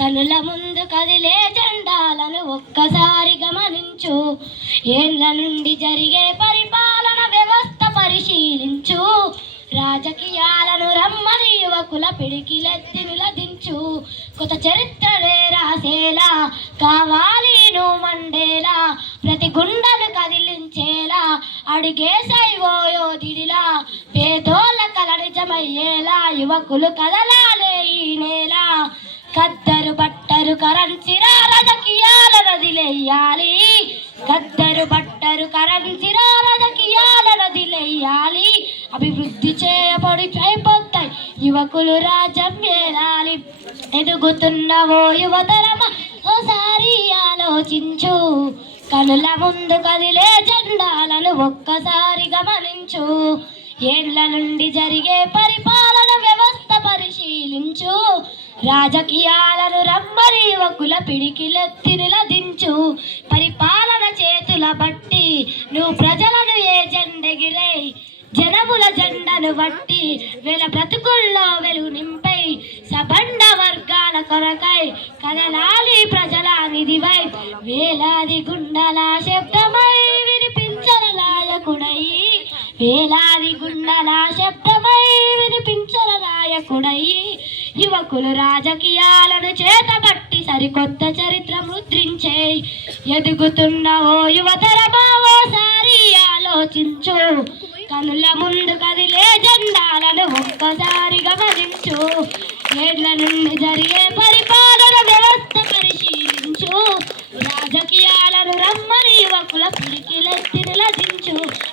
కనుల ముందు కదిలే జెండాలను ఒక్కసారి గమనించు. ఏళ్ల నుండి జరిగే పరిపాలన వ్యవస్థ పరిశీలించు. రాజకీయాలను రమ్మని యువకుల పిడికిలెత్తి నిలదించు. కొత్త చరిత్రలే రాసేలా కావాలి నువ్వు మండేలా. ప్రతి గుండెను కదిలించేలా అడిగేసైవో యోధుడిలా. పేదోళ్ళ కల నిజమయ్యేలా యువకులు కదలాలే ఈ నేల. కద్దరు బట్టరు కరెన్సీరా రాజకీయాల నదిలెయ్యాలి. కద్దరు బట్టరు కరెన్సీరా రాజకీయాల నదిలెయ్యాలి. అభివృద్ధి చేయబడి అయిపోతాయి యువకులు రాజ్యం ఏలాలి. ఎదుగుతున్నవో యువతరమా ఓసారి ఆలోచించు. కనుల ముందు కదిలే జెండాలను ఒక్కసారి గమనించు. ఏళ్ల నుండి జరిగే పరిపాలన వ్యవస్థ పరిశీలించు. రాజకీయాలను రమ్మని యువకుల పిడికిలెత్తి నిలదించు. పరిపాలన చేతుల బట్టి నువ్వు ప్రజలను ఏ జెండెగిరై. జనముల జెండను బట్టి వేల బ్రతుకుల్లో వెలుగు నింపై. సబండ వర్గాల కొరకై కదలాలి ప్రజల నిధివై. వేలాది గుండెల శబ్దమై వినిపించర నాయకుడయి. వేలాది గుండెల శబ్దమై వినిపించర నాయకుడయి. యువకులు రాజకీయాలను చేతబట్టి సరికొత్త చరిత్ర ముద్రించే. ఎదుగుతున్న ఓ యువతరమా ఓసారి ఆలోచించు. కనుల ముందు కదిలే జెండాలను ఒక్కసారి గమనించు. ఏళ్ల నుండి జరిగే పరిపాలన వ్యవస్థ పరిశీలించు. రాజకీయాలను రమ్మని యువకుల పిడికిలెత్తి నిలదించు.